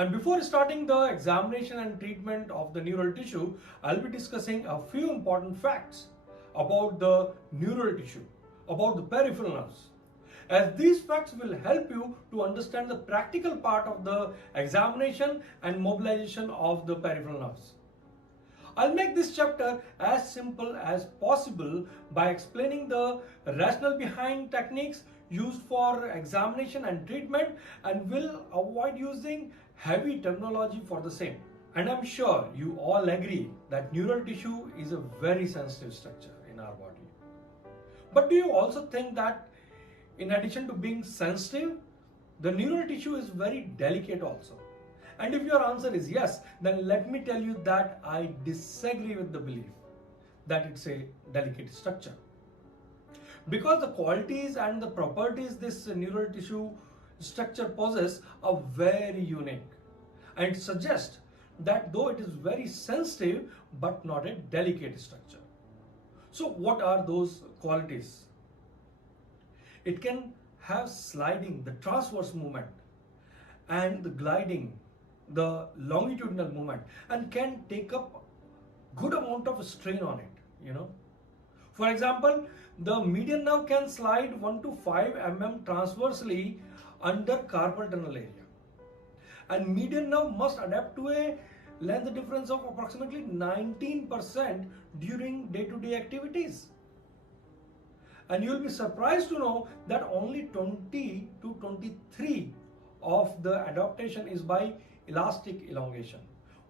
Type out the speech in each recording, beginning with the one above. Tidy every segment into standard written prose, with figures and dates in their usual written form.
And before starting the examination and treatment of the neural tissue, I'll be discussing a few important facts about the neural tissue, about the peripheral nerves. As these facts will help you to understand the practical part of the examination and mobilization of the peripheral nerves. I'll make this chapter as simple as possible by explaining the rationale behind techniques used for examination and treatment, and will avoid using heavy terminology for the same. And I'm sure you all agree that neural tissue is a very sensitive structure in our body. But do you also think that in addition to being sensitive, the neural tissue is very delicate also? And if your answer is yes, then let me tell you that I disagree with the belief that it's a delicate structure. Because the qualities and the properties this neural tissue structure possesses are very unique, and suggest that though it is very sensitive but not a delicate structure. So what are those qualities? It can have sliding, the transverse movement, and the gliding, the longitudinal movement, and can take up good amount of strain on it, For example, the median nerve can slide 1 to 5 mm transversely under carpal tunnel area. And median nerve must adapt to a length difference of approximately 19% during day-to-day activities. And you will be surprised to know that only 20 to 23 of the adaptation is by elastic elongation,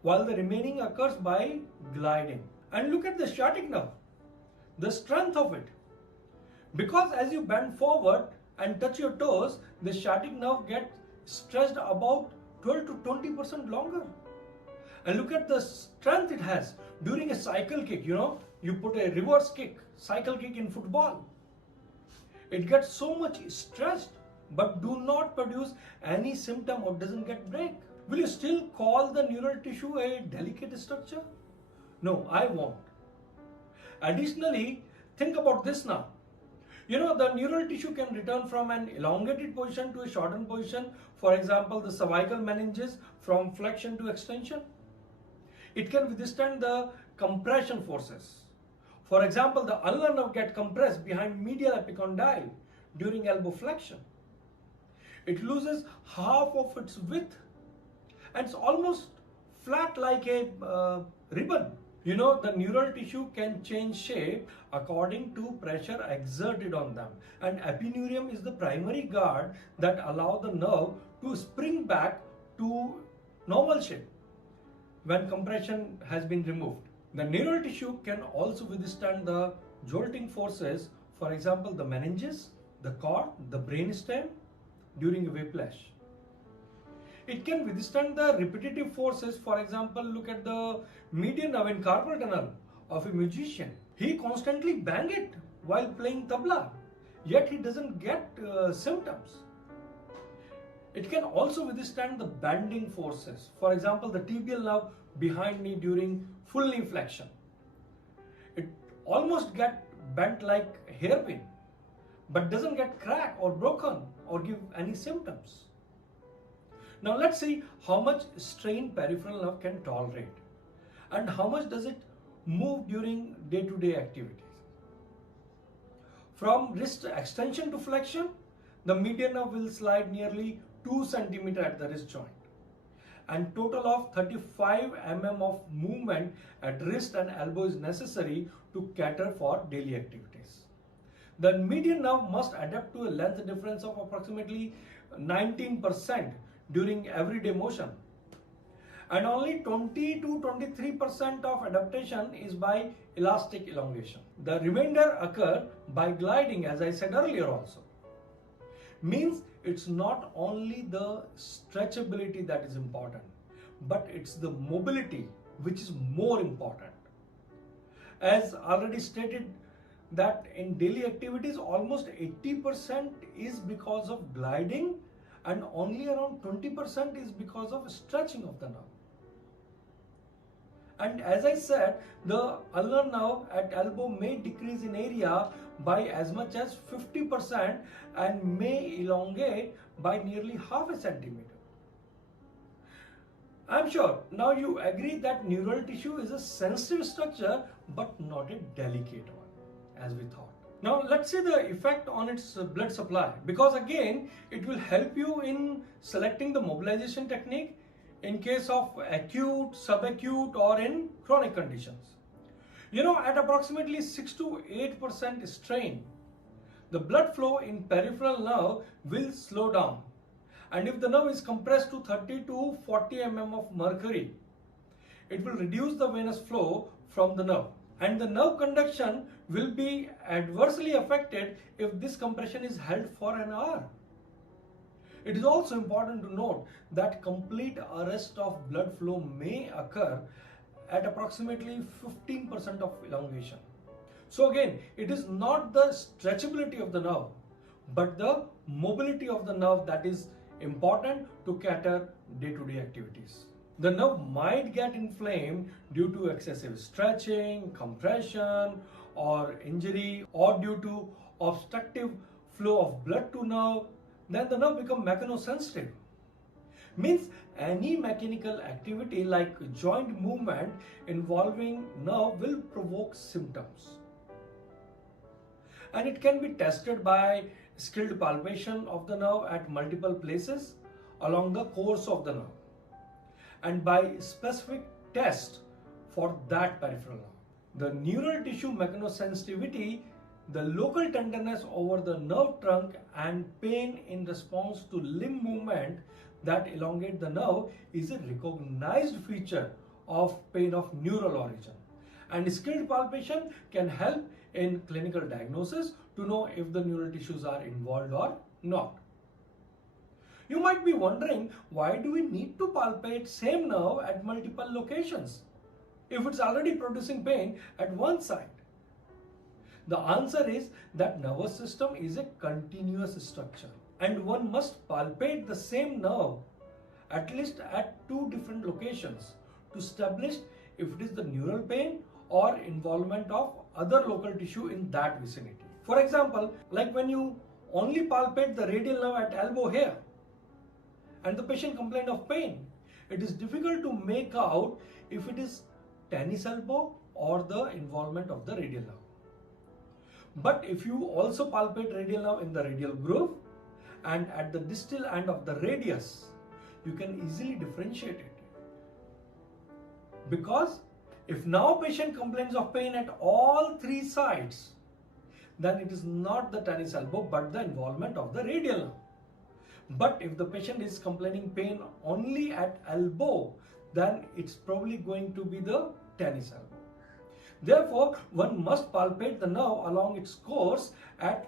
while the remaining occurs by gliding. And look at the sciatic nerve, the strength of it. Because as you bend forward and touch your toes, the sciatic nerve gets stretched about 12 to 20% longer. And look at the strength it has during a cycle kick. You put a reverse kick, cycle kick in football. It gets so much stretched but do not produce any symptom or doesn't get break. Will you still call the neural tissue a delicate structure? No, I won't. Additionally, think about this now. The neural tissue can return from an elongated position to a shortened position. For example, the cervical meninges from flexion to extension. It can withstand the compression forces. For example, the ulnar nerve gets compressed behind medial epicondyle during elbow flexion. It loses half of its width and it's almost flat like a ribbon. The neural tissue can change shape according to pressure exerted on them, and epineurium is the primary guard that allows the nerve to spring back to normal shape when compression has been removed. The neural tissue can also withstand the jolting forces, for example, the meninges, the cord, the brainstem during whiplash. It can withstand the repetitive forces. For example, look at the median nerve in carpal tunnel of a musician. He constantly bangs it while playing tabla, yet he doesn't get symptoms. It can also withstand the bending forces. For example, the tibial nerve behind knee during full knee flexion. It almost gets bent like hairpin, but doesn't get cracked or broken or give any symptoms. Now let's see how much strain peripheral nerve can tolerate and how much does it move during day-to-day activities. From wrist extension to flexion, the median nerve will slide nearly 2 cm at the wrist joint, and total of 35 mm of movement at wrist and elbow is necessary to cater for daily activities. The median nerve must adapt to a length difference of approximately 19% during everyday motion, and only 20 to 23% of adaptation is by elastic elongation. The remainder occur by gliding, as I said earlier also. Means it's not only the stretchability that is important, but it's the mobility which is more important. As already stated, that in daily activities almost 80% is because of gliding and only around 20% is because of stretching of the nerve. And as I said, the ulnar nerve at elbow may decrease in area by as much as 50% and may elongate by nearly half a centimeter. I'm sure now you agree that neural tissue is a sensitive structure but not a delicate one as we thought. Now let's see the effect on its blood supply, because again it will help you in selecting the mobilization technique in case of acute, subacute or in chronic conditions. You know, at approximately 6 to 8% strain, the blood flow in peripheral nerve will slow down. And if the nerve is compressed to 30 to 40 mm of mercury, it will reduce the venous flow from the nerve. And the nerve conduction will be adversely affected if this compression is held for an hour. It is also important to note that complete arrest of blood flow may occur at approximately 15% of elongation. So again, it is not the stretchability of the nerve, but the mobility of the nerve that is important to cater day-to-day activities. The nerve might get inflamed due to excessive stretching, compression or injury, or due to obstructive flow of blood to nerve. Then the nerve becomes mechanosensitive. Means any mechanical activity like joint movement involving nerve will provoke symptoms. And it can be tested by skilled palpation of the nerve at multiple places along the course of the nerve, and by specific test for that peripheral nerve. The neural tissue mechanosensitivity, the local tenderness over the nerve trunk and pain in response to limb movement that elongate the nerve is a recognized feature of pain of neural origin. And skilled palpation can help in clinical diagnosis to know if the neural tissues are involved or not. You might be wondering, why do we need to palpate same nerve at multiple locations if it's already producing pain at one site? The answer is that nervous system is a continuous structure and one must palpate the same nerve at least at 2 different locations to establish if it is the neural pain or involvement of other local tissue in that vicinity. For example, like when you only palpate the radial nerve at elbow here and the patient complained of pain, it is difficult to make out if it is tennis elbow or the involvement of the radial nerve. But if you also palpate radial nerve in the radial groove and at the distal end of the radius, you can easily differentiate it. Because if now patient complains of pain at all 3 sites, then it is not the tennis elbow but the involvement of the radial nerve. But if the patient is complaining pain only at elbow, then it's probably going to be the tennis elbow. Therefore, one must palpate the nerve along its course at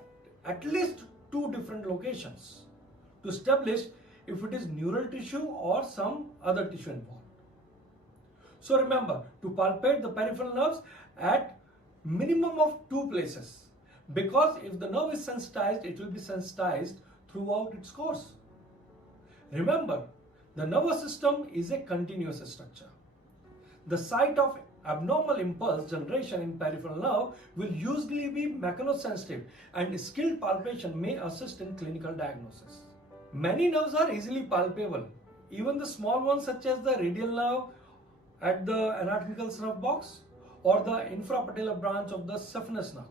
least 2 different locations to establish if it is neural tissue or some other tissue involved. So remember to palpate the peripheral nerves at minimum of 2 places, because if the nerve is sensitized, it will be sensitized throughout its course. Remember, the nervous system is a continuous structure. The site of abnormal impulse generation in peripheral nerve will usually be mechanosensitive, and skilled palpation may assist in clinical diagnosis. Many nerves are easily palpable, even the small ones such as the radial nerve at the anatomical nerve box or the infrapatellar branch of the saphenousnerve.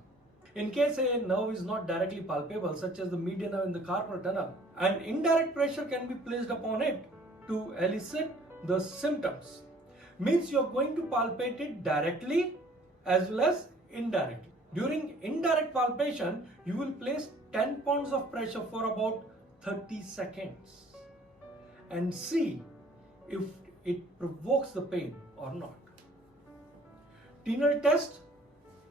In case a nerve is not directly palpable, such as the mediannerve in the carpal tunnel, an indirect pressure can be placed upon it to elicit the symptoms. Means you are going to palpate it directly as well as indirectly. During indirect palpation, you will place 10 pounds of pressure for about 30 seconds and see if it provokes the pain or not. Tenal test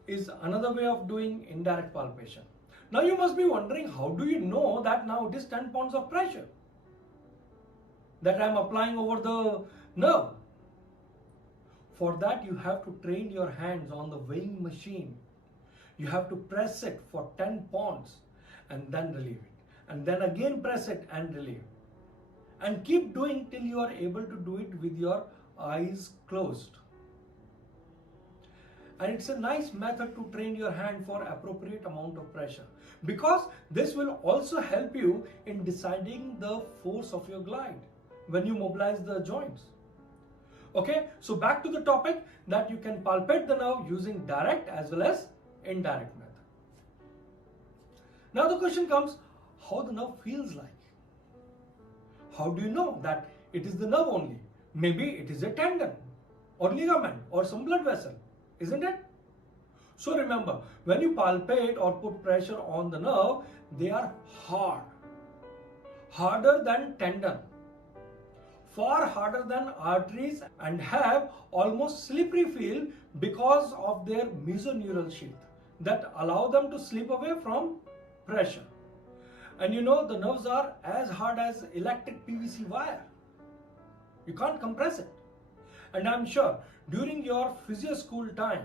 is another way of doing indirect palpation. Now you must be wondering, how do you know that now it is 10 pounds of pressure that I am applying over the nerve? For that you have to train your hands on the weighing machine. You have to press it for 10 pounds and then relieve it. And then again press it and relieve. And keep doing till you are able to do it with your eyes closed. And it's a nice method to train your hand for appropriate amount of pressure, because this will also help you in deciding the force of your glide when you mobilize the joints. Okay, so back to the topic that you can palpate the nerve using direct as well as indirect method. Now the question comes, how the nerve feels like? How do you know that it is the nerve only? Maybe it is a tendon or ligament or some blood vessel, isn't it? So remember, when you palpate or put pressure on the nerve, they are hard, harder than tendon, far harder than arteries, and have almost slippery feel because of their mesoneural sheath that allow them to slip away from pressure. And you know, the nerves are as hard as electric PVC wire. You can't compress it. And I'm sure during your physio school time,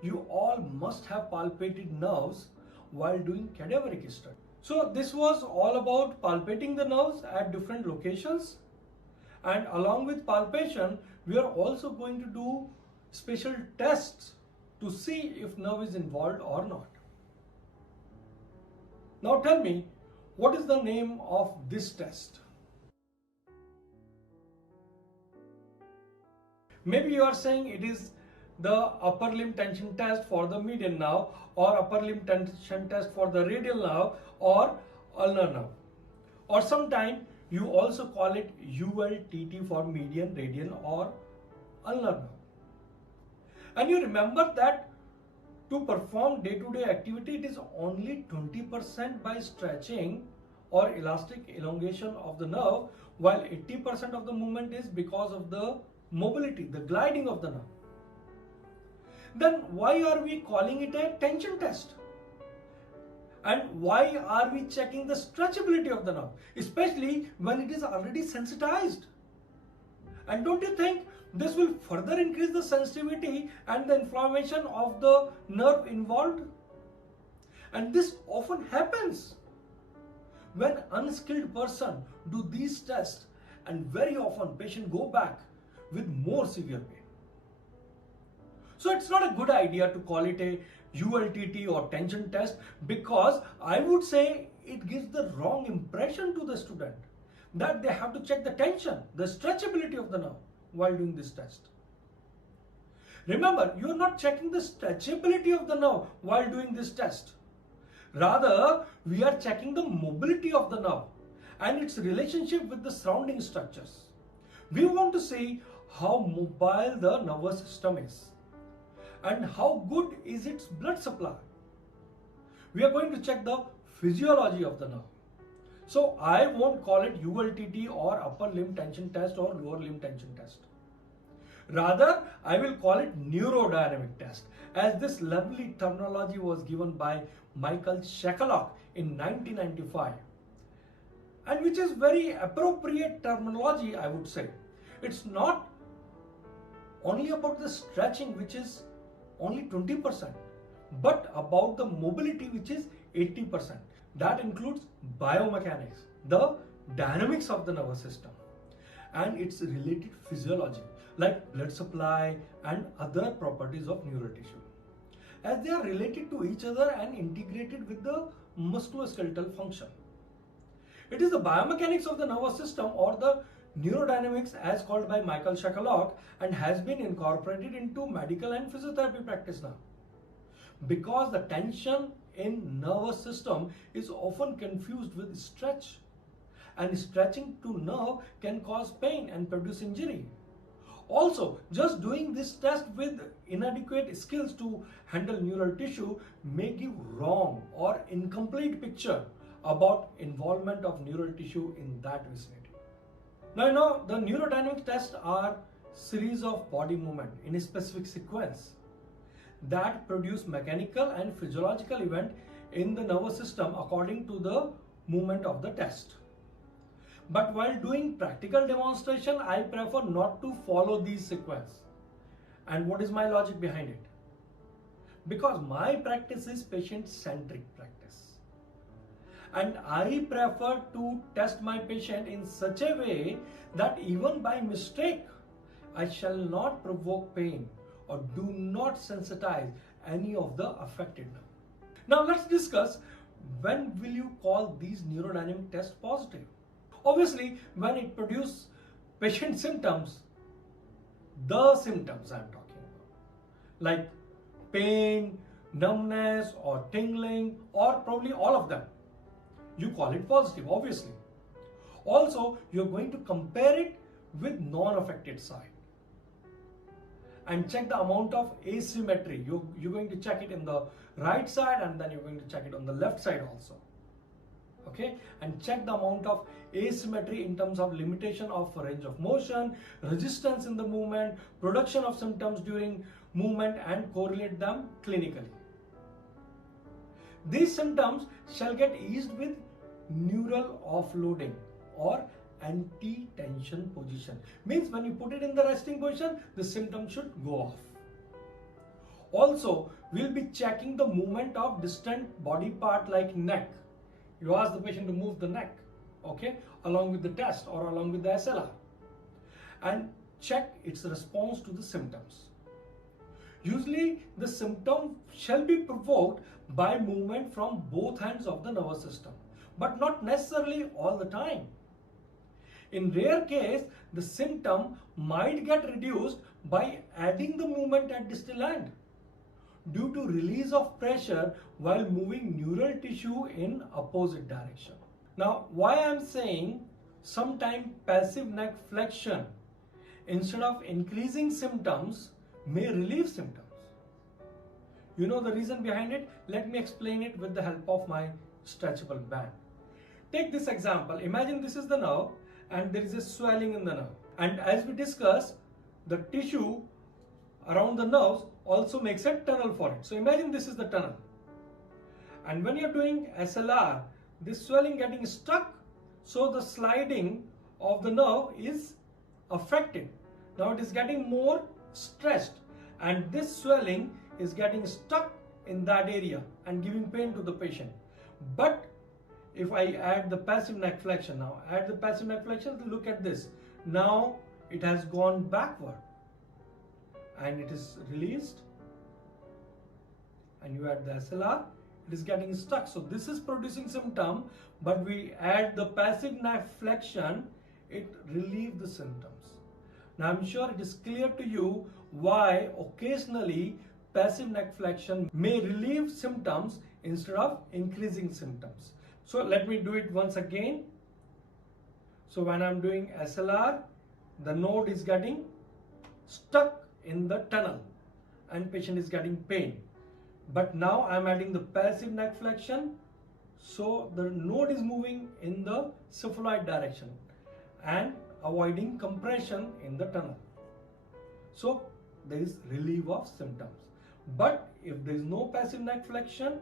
you all must have palpated nerves while doing cadaveric study. So this was all about palpating the nerves at different locations. And along with palpation, we are also going to do special tests to see if nerve is involved or not. Now tell me, what is the name of this test? Maybe you are saying it is the upper limb tension test for the median nerve, or upper limb tension test for the radial nerve or ulnar nerve. Or sometimes you also call it ultt for median, radian or ulnar nerve. And you remember that to perform day-to-day activity, it is only 20% by stretching or elastic elongation of the nerve, while 80% of the movement is because of the mobility, the gliding of the nerve. Then why are we calling it a tension test? And why are we checking the stretchability of the nerve, especially when it is already sensitized? And don't you think this will further increase the sensitivity and the inflammation of the nerve involved? And this often happens when unskilled person do these tests, and very often patient go back with more severe pain. So it's not a good idea to call it a ultt or tension test, because I would say it gives the wrong impression to the student that they have to check the tension, the stretchability of the nerve while doing this test. Remember, you are not checking the stretchability of the nerve while doing this test. Rather, we are checking the mobility of the nerve and its relationship with the surrounding structures. We want to see how mobile the nervous system is and how good is its blood supply. We are going to check the physiology of the nerve. So I won't call it ultt or upper limb tension test or lower limb tension test. Rather, I will call it neurodynamic test, as this lovely terminology was given by Michael Shackalock in 1995, and which is very appropriate terminology, I would say. It's not only about the stretching, which is only 20%, but about the mobility, which is 80%. That includes biomechanics, the dynamics of the nervous system, and its related physiology like blood supply and other properties of neural tissue, as they are related to each other and integrated with the musculoskeletal function. It is the biomechanics of the nervous system, or the neurodynamics as called by Michael Shackalock, and has been incorporated into medical and physiotherapy practice now. Because the tension in nervous system is often confused with stretch, and stretching to nerve can cause pain and produce injury. Also, just doing this test with inadequate skills to handle neural tissue may give wrong or incomplete picture about involvement of neural tissue in that vicinity. Now you know, the neurodynamic tests are series of body movement in a specific sequence that produce mechanical and physiological event in the nervous system according to the movement of the test. But while doing practical demonstration, I prefer not to follow these sequence. And what is my logic behind it? Because my practice is patient-centric practice. And I prefer to test my patient in such a way that even by mistake, I shall not provoke pain or do not sensitize any of the affected nerve. Now let's discuss, when will you call these neurodynamic tests positive? Obviously, when it produces patient symptoms the symptoms I'm talking about, like pain, numbness, or tingling, or probably all of them, you call it positive, obviously. Also, you're going to compare it with non-affected side and check the amount of asymmetry. You're going to check it in the right side, and then you're going to check it on the left side also. Okay, and check the amount of asymmetry in terms of limitation of range of motion, resistance in the movement, production of symptoms during movement, and correlate them clinically. These symptoms shall get eased with neural offloading or anti-tension position. Means when you put it in the resting position, the symptom should go off. Also, we'll be checking the movement of distant body part like neck. You ask the patient to move the neck, okay, along with the test or along with the SLR, and check its response to the symptoms. Usually, the symptom shall be provoked by movement from both ends of the nervous system, but not necessarily all the time. In rare case, the symptom might get reduced by adding the movement at distal end due to release of pressure while moving neural tissue in opposite direction. Now, why I am saying sometime passive neck flexion instead of increasing symptoms may relieve symptoms. You know the reason behind it? Let me explain it with the help of my stretchable band. Take this example. Imagine this is the nerve and there is a swelling in the nerve. And as we discussed, the tissue around the nerves also makes a tunnel for it. So imagine this is the tunnel. And when you're doing SLR, this swelling getting stuck, so the sliding of the nerve is affected. Now it is getting more stretched and this swelling is getting stuck in that area and giving pain to the patient. But if I add the passive neck flexion, now add the passive neck flexion, look at this. Now it has gone backward and it is released, and you add the SLR, it is getting stuck. So this is producing symptom, but we add the passive neck flexion, it relieves the symptoms. Now I'm sure it is clear to you why occasionally passive neck flexion may relieve symptoms instead of increasing symptoms. So let me do it once again. So when I'm doing SLR, the node is getting stuck in the tunnel and patient is getting pain. But now I'm adding the passive neck flexion, so the node is moving in the cephaloid direction and avoiding compression in the tunnel. So there is relief of symptoms. But if there is no passive neck flexion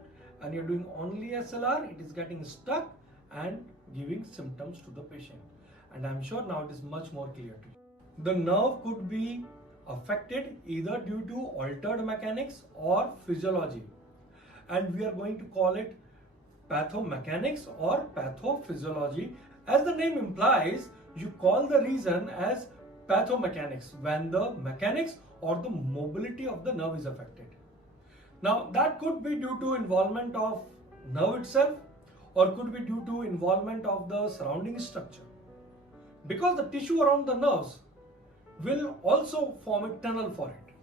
and you're doing only SLR, it is getting stuck and giving symptoms to the patient. And I'm sure now it is much more clear to you. The nerve could be affected either due to altered mechanics or physiology, and we are going to call it pathomechanics or pathophysiology. As the name implies, you call the reason as pathomechanics when the mechanics or the mobility of the nerve is affected. Now that could be due to involvement of nerve itself or could be due to involvement of the surrounding structure, because the tissue around the nerves will also form a tunnel for it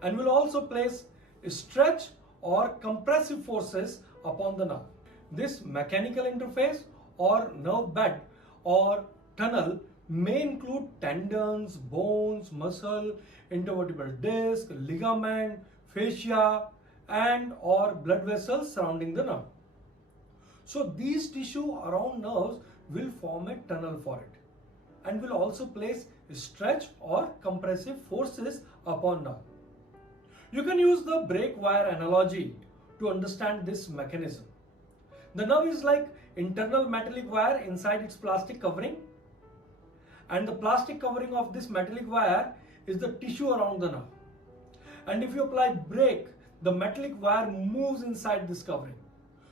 and will also place stretch or compressive forces upon the nerve. This mechanical interface or nerve bed or tunnel may include tendons, bones, muscle, intervertebral disc, ligament, fascia, and or blood vessels surrounding the nerve. So these tissue around nerves will form a tunnel for it and will also place stretch or compressive forces upon nerve. You can use the brake wire analogy to understand this mechanism. The nerve is like internal metallic wire inside its plastic covering, and the plastic covering of this metallic wire is the tissue around the nerve. And if you apply brake, the metallic wire moves inside this covering.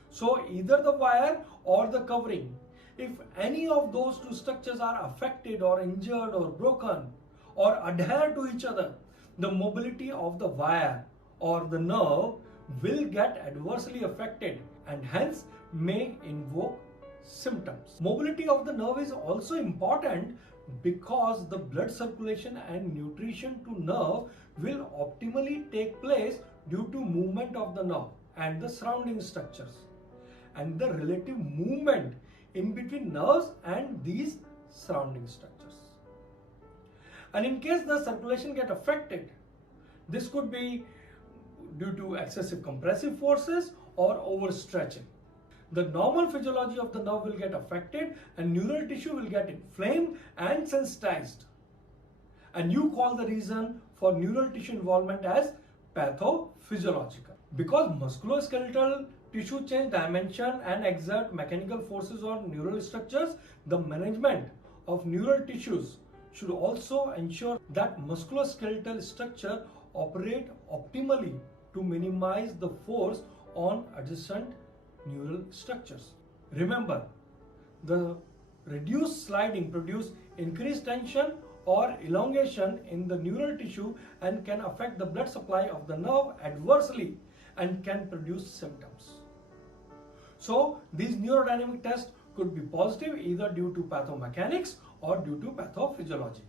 So either the wire or the covering, if any of those two structures are affected or injured or broken or adhere to each other, the mobility of the wire or the nerve will get adversely affected and hence may invoke symptoms. Mobility of the nerve is also important because the blood circulation and nutrition to nerve will optimally take place due to movement of the nerve and the surrounding structures and the relative movement in between nerves and these surrounding structures. And in case the circulation get affected, this could be due to excessive compressive forces or overstretching. The normal physiology of the nerve will get affected and neural tissue will get inflamed and sensitized. And you call the reason for neural tissue involvement as pathophysiological. Because musculoskeletal tissue change dimension and exert mechanical forces on neural structures, the management of neural tissues should also ensure that musculoskeletal structure operate optimally to minimize the force on adjacent neural structures. Remember, the reduced sliding produce increased tension or elongation in the neural tissue and can affect the blood supply of the nerve adversely and can produce symptoms. So these neurodynamic tests could be positive either due to pathomechanics or due to pathophysiology,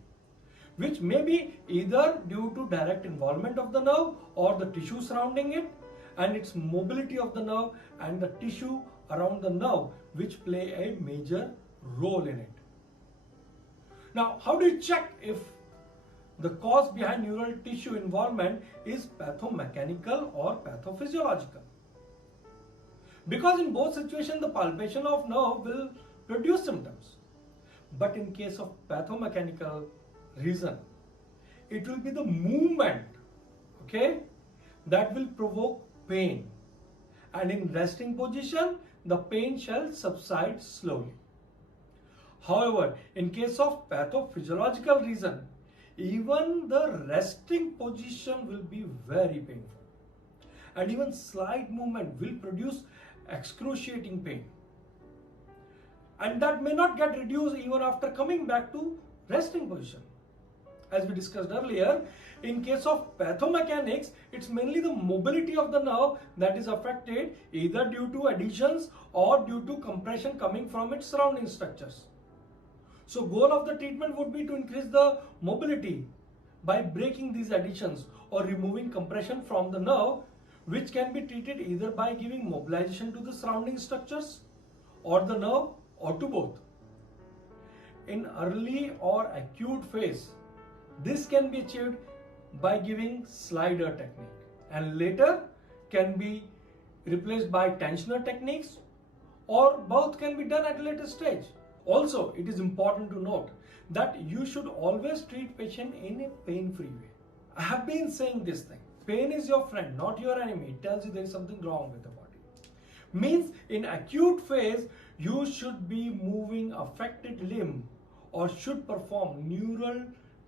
which may be either due to direct involvement of the nerve or the tissue surrounding it and its mobility of the nerve and the tissue around the nerve, which play a major role in it. Now, how do you check if the cause behind neural tissue involvement is pathomechanical or pathophysiological? Because in both situations the palpation of nerve will produce symptoms. But in case of pathomechanical reason, it will be the movement, okay, that will provoke pain. And in resting position, the pain shall subside slowly. However, in case of pathophysiological reason, even the resting position will be very painful. And even slight movement will produce excruciating pain. And that may not get reduced even after coming back to resting position. As we discussed earlier, in case of pathomechanics, it's mainly the mobility of the nerve that is affected either due to adhesions or due to compression coming from its surrounding structures. So goal of the treatment would be to increase the mobility by breaking these adhesions or removing compression from the nerve, which can be treated either by giving mobilization to the surrounding structures or the nerve or to both. In early or acute phase, this can be achieved by giving slider technique and later can be replaced by tensioner techniques, or both can be done at a later stage. Also, it is important to note that you should always treat patient in a pain-free way. I have been saying this thing. Pain is your friend, not your enemy. It tells you there is something wrong with the body. Means in acute phase, you should be moving affected limb or should perform neural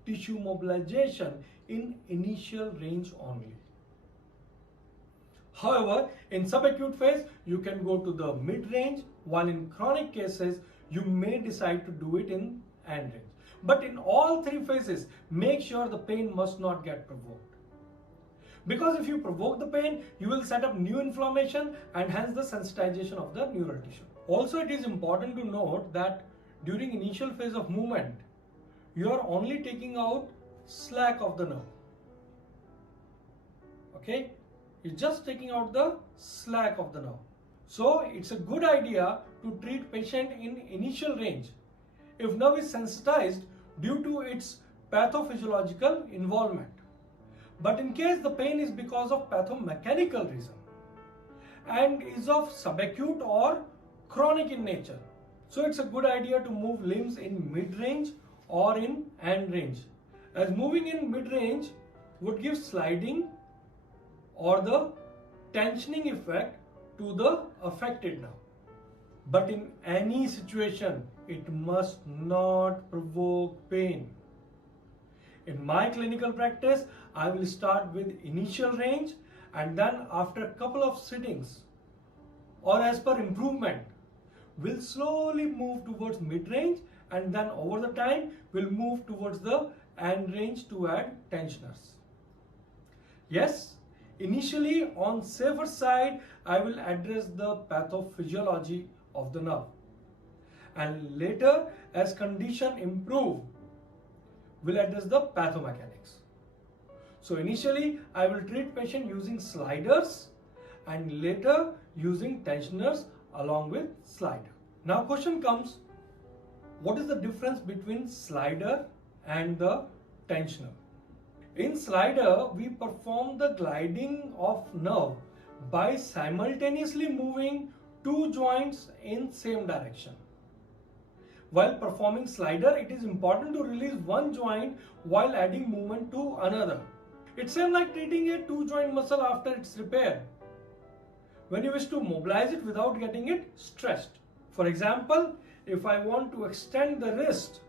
tissue mobilization in initial range only. However, in subacute phase, you can go to the mid-range, while in chronic cases, you may decide to do it in end range. But in all three phases, make sure the pain must not get provoked. Because if you provoke the pain, you will set up new inflammation and hence the sensitization of the neural tissue. Also, it is important to note that during initial phase of movement, you are only taking out slack of the nerve. Okay? You're just taking out the slack of the nerve. So, it's a good idea to treat patient in initial range if nerve is sensitized due to its pathophysiological involvement. But in case the pain is because of pathomechanical reason and is of subacute or chronic in nature, so it's a good idea to move limbs in mid-range or in end range, as moving in mid-range would give sliding or the tensioning effect to the affected nerve. But in any situation, it must not provoke pain. In my clinical practice, I will start with initial range and then after a couple of sittings or as per improvement, will slowly move towards mid-range and then over the time will move towards the end range to add tensioners. Yes, initially on safer side, I will address the pathophysiology of the nerve. And later, as condition improve, will address the pathomechanics. So initially I will treat patient using sliders and later using tensioners along with slider. Now question comes, what is the difference between slider and the tensioner? In slider, we perform the gliding of nerve by simultaneously moving two joints in same direction. While performing slider, it is important to release one joint while adding movement to another. It's same like treating a two joint muscle after its repair, when you wish to mobilize it without getting it stressed. For example, if I want to extend the wrist,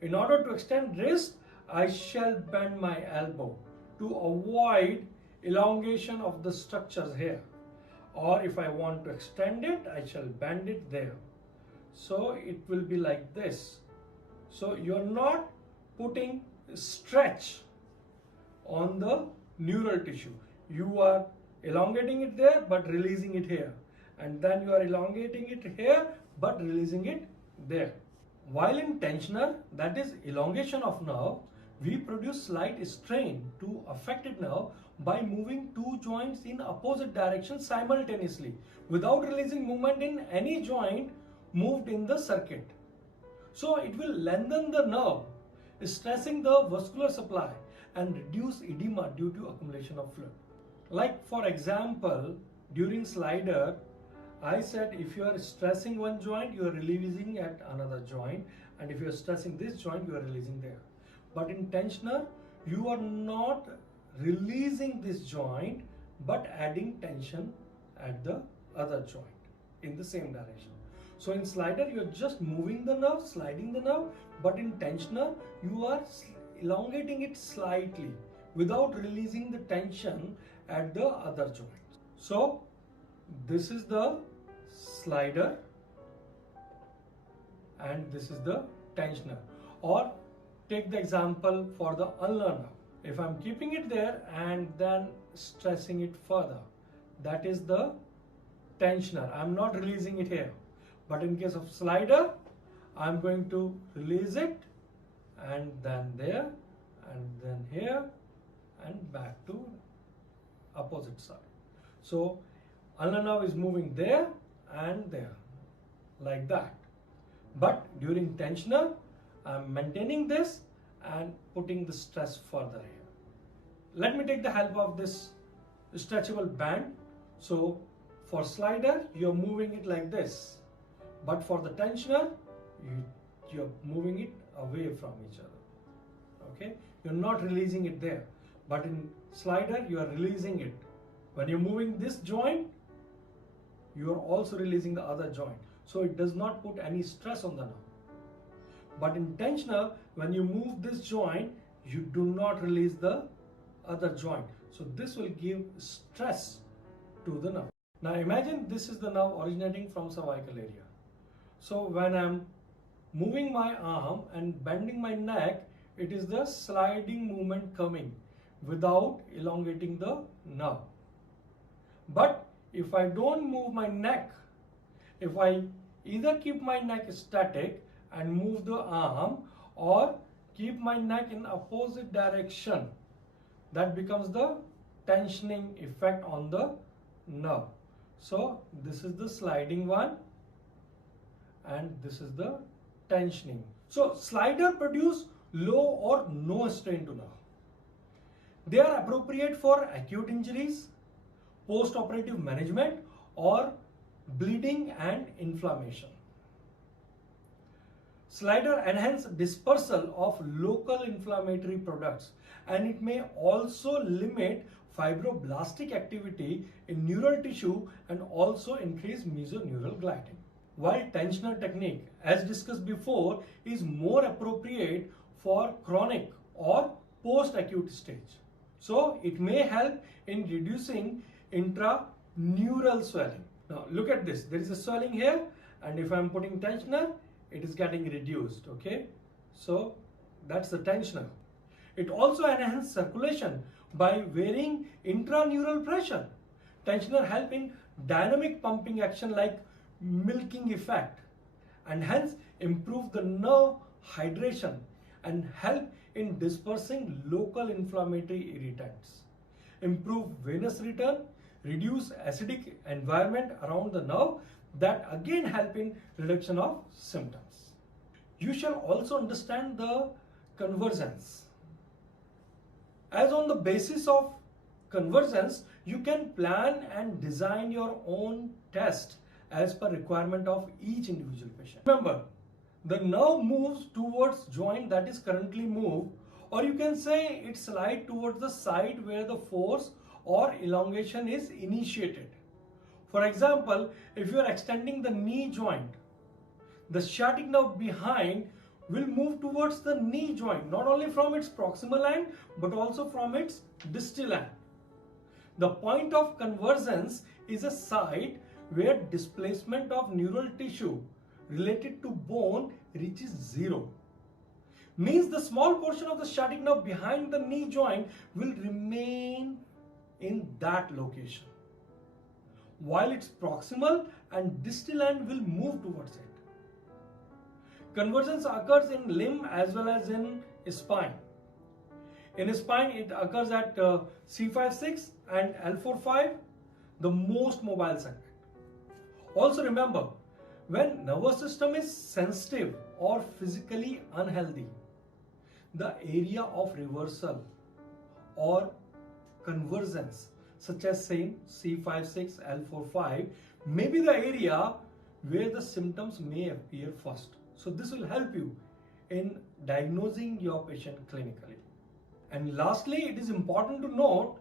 in order to extend wrist, I shall bend my elbow to avoid elongation of the structures here. Or if I want to extend it, I shall bend it there. So it will be like this. So you're not putting stretch on the neural tissue. You are elongating it there but releasing it here. And then you are elongating it here but releasing it there. While in tensioner, that is elongation of nerve, we produce slight strain to affected nerve by moving two joints in opposite directions simultaneously without releasing movement in any joint moved in the circuit. So it will lengthen the nerve, stressing the vascular supply and reduce edema due to accumulation of fluid. Like for example, during slider, I said if you are stressing one joint, you are releasing at another joint, and if you are stressing this joint, you are releasing there. But in tensioner, you are not releasing this joint but adding tension at the other joint in the same direction. So in slider, you are just moving the nerve, sliding the nerve, but in tensioner, you are elongating it slightly without releasing the tension at the other joint. So this is the slider and this is the tensioner. Or take the example for the ulnar nerve. If I'm keeping it there and then stressing it further, that is the tensioner. I'm not releasing it here. But in case of slider, I'm going to release it and then there and then here and back to opposite side. So ulnar nerve is moving there and there like that. But during tensioner, I'm maintaining this and putting the stress further here. Let me take the help of this stretchable band. So for slider, you're moving it like this. But for the tensioner, you're moving it away from each other. Okay? You're not releasing it there. But in slider, you are releasing it. When you're moving this joint, you are also releasing the other joint. So it does not put any stress on the nerve. But in tensioner, when you move this joint, you do not release the other joint. So this will give stress to the nerve. Now imagine this is the nerve originating from cervical area. So when I'm moving my arm and bending my neck, it is the sliding movement coming without elongating the nerve. But if I don't move my neck, if I either keep my neck static and move the arm or keep my neck in opposite direction, that becomes the tensioning effect on the nerve. So this is the sliding one and this is the tensioning. So slider produce low or no strain to nerve. They are appropriate for acute injuries, post-operative management or bleeding and inflammation. Slider enhance dispersal of local inflammatory products and it may also limit fibroblastic activity in neural tissue and also increase mesoneural gliding. While tensioner technique, as discussed before, is more appropriate for chronic or post-acute stage. So it may help in reducing intraneural swelling. Now look at this, there is a swelling here and if I'm putting tensioner, it is getting reduced, okay? So that's the tensioner. It also enhances circulation by varying intraneural pressure. Tensioner help in dynamic pumping action like milking effect and hence improve the nerve hydration and help in dispersing local inflammatory irritants, improve venous return, reduce acidic environment around the nerve that again help in reduction of symptoms. You shall also understand the convergence. As on the basis of convergence, you can plan and design your own test as per requirement of each individual patient. Remember, the nerve moves towards joint that is currently moved, or you can say it slides towards the side where the force or elongation is initiated. For example, if you are extending the knee joint, the sciatic nerve behind will move towards the knee joint, not only from its proximal end but also from its distal end. The point of convergence is a site where displacement of neural tissue related to bone reaches zero. Means the small portion of the sciatic nerve behind the knee joint will remain in that location, while its proximal and distal end will move towards it. Convergence occurs in limb as well as in spine. In spine, it occurs at C5-6 and L4-5, the most mobile segment. Also remember, when nervous system is sensitive or physically unhealthy, the area of reversal or convergence, such as same C5-6, L4-5, may be the area where the symptoms may appear first. So this will help you in diagnosing your patient clinically. And lastly, it is important to note,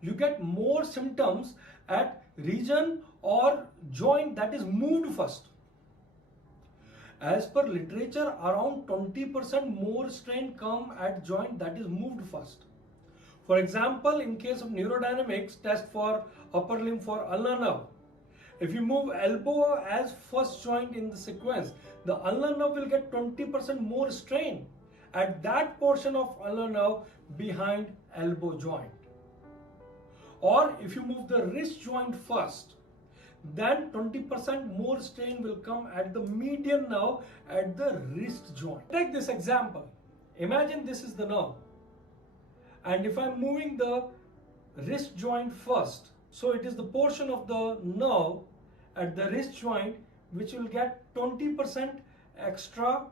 you get more symptoms at region or joint that is moved first. As per literature, around 20% more strain come at joint that is moved first. For example, in case of neurodynamics test for upper limb for ulnar nerve, if you move elbow as first joint in the sequence, the ulnar nerve will get 20% more strain at that portion of ulnar nerve behind elbow joint. Or if you move the wrist joint first, then 20% more strain will come at the median nerve at the wrist joint. Take this example. Imagine this is the nerve, and if I'm moving the wrist joint first, so it is the portion of the nerve at the wrist joint which will get 20% extra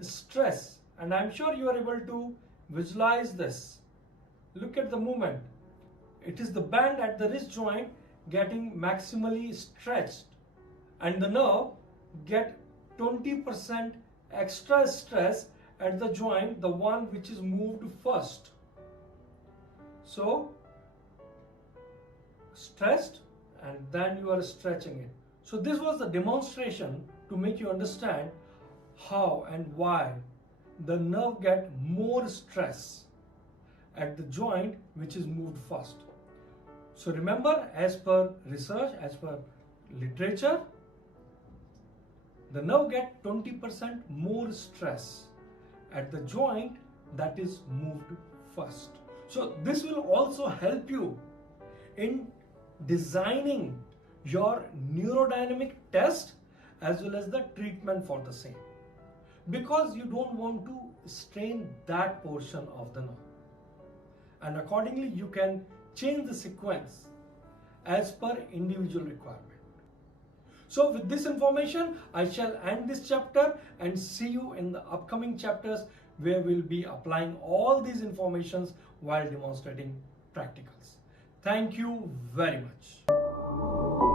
stress, and I'm sure you are able to visualize this. Look at the movement. It is the band at the wrist joint getting maximally stretched, and the nerve get 20% extra stress at the joint, the one which is moved first. So stressed, and then you are stretching it. So this was the demonstration to make you understand how and why the nerve get more stress at the joint which is moved first. So remember, as per research, as per literature, the nerve get 20% more stress at the joint that is moved first. So this will also help you in designing your neurodynamic test as well as the treatment for the same, because you don't want to strain that portion of the nerve, and accordingly you can change the sequence as per individual requirement. So with this information, I shall end this chapter and see you in the upcoming chapters where we'll be applying all these informations while demonstrating practicals. Thank you very much.